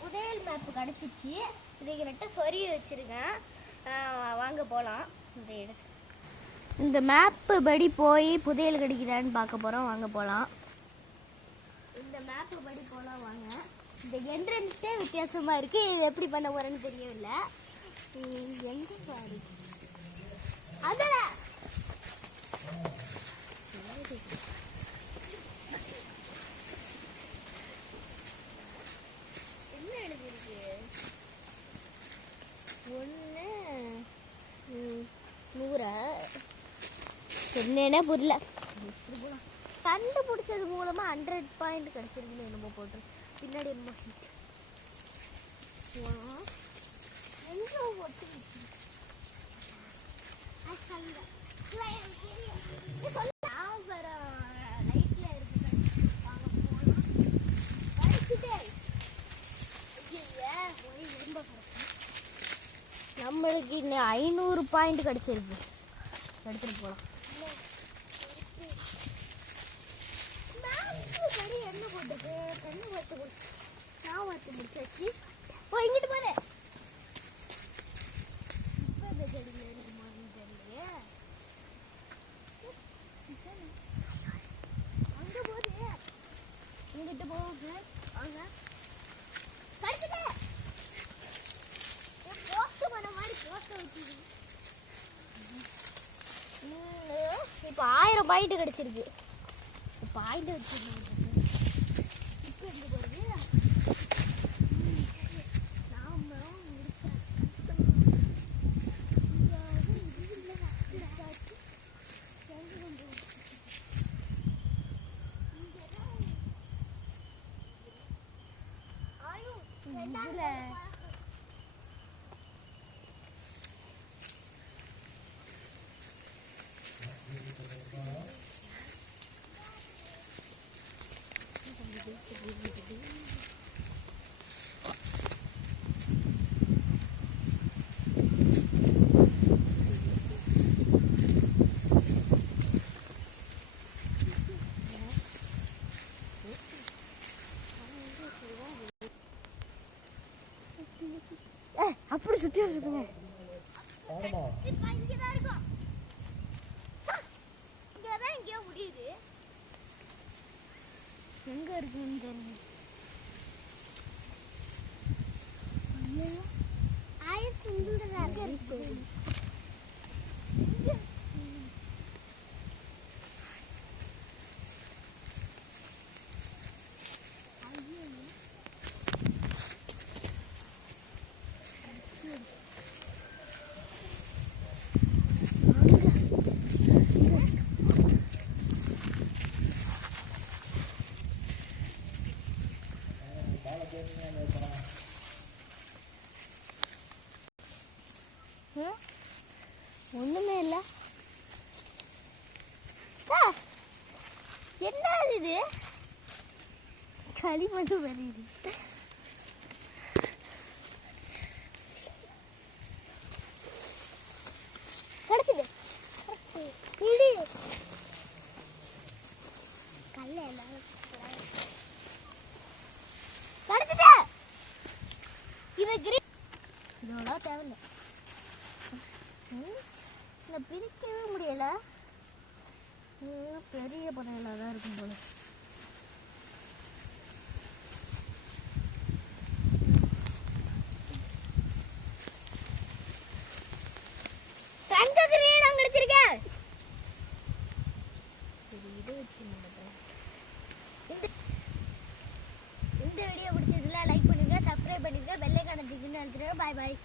புதையல் மேப்பு கிடச்சிச்சு. இதுக்கு ரெட்டை சொறி வச்சுருக்கேன். வாங்க போகலாம். இந்த மேப்பு படி போய் புதையல் கிடைக்குதான்னு பார்க்க போகிறோம். வாங்க போகலாம். இந்த மேப்பு படி போகலாம் வாங்க. இந்த என்ட்ரன்ஸே வித்தியாசமாக இருக்குது. இது எப்படி பண்ண போகிறேன்னு தெரியவில்லை. எங்கே பாரு அதில் என்ன எழுதிருக்கு? 100 என்னன்னே புரியல. கண்டுபிடிச்சது மூலமா 100 பாயிண்ட் கிடைச்சிருக்குன்னு என்னமோ போட்டு பின்னாடி என்னமோ எங்கோ போட்டு நம்மளுக்கு இன்னும் 500 பாயிண்ட் கிடைச்சிருக்கு. எடுத்துட்டு போகலாம். என்ன போட்டுருக்கு? தண்ணி வச்சு நான் வச்சு முடிச்சாச்சு. ஓ இங்கிட்டு போதே இப்போ செடியில் இருக்குமான்னு தெரியலையே. அங்கே போதே இங்கிட்டு போகுது. வாங்க கடிச்சுட்டு போஸ்ட் பண்ண மாதிரி போஸ்ட் வச்சுது. இப்போ 1000 பாயிண்ட் கிடைச்சிருக்கு. பாயிண்ட் வச்சிருக்கேன். இப்போ எங்க போறது? அப்படி சுத்தி வச்சுக்கோங்க. இங்கதான் எங்கேயோ முடியுது. எங்க இருக்குன்னு தெரியும். ஒண்ணுமே இல்ல. என்ன இது? களிமண்ணு வருது. கிடைச்சது இடி கல்ல கிடைச்சது. இது கிரீன் இதோட தேவையில்லை. பிரிக்கவே முடியல. பெரிய பனையில தான் இருக்கும் போல. இந்த வீடியோ பிடிச்சதுல லைக் பண்ணுங்க, சப்ஸ்கிரைப் பண்ணுங்க, பெல் ஐகானை கிளிக் பண்ணி அழுத்துங்க. பாய் பாய்.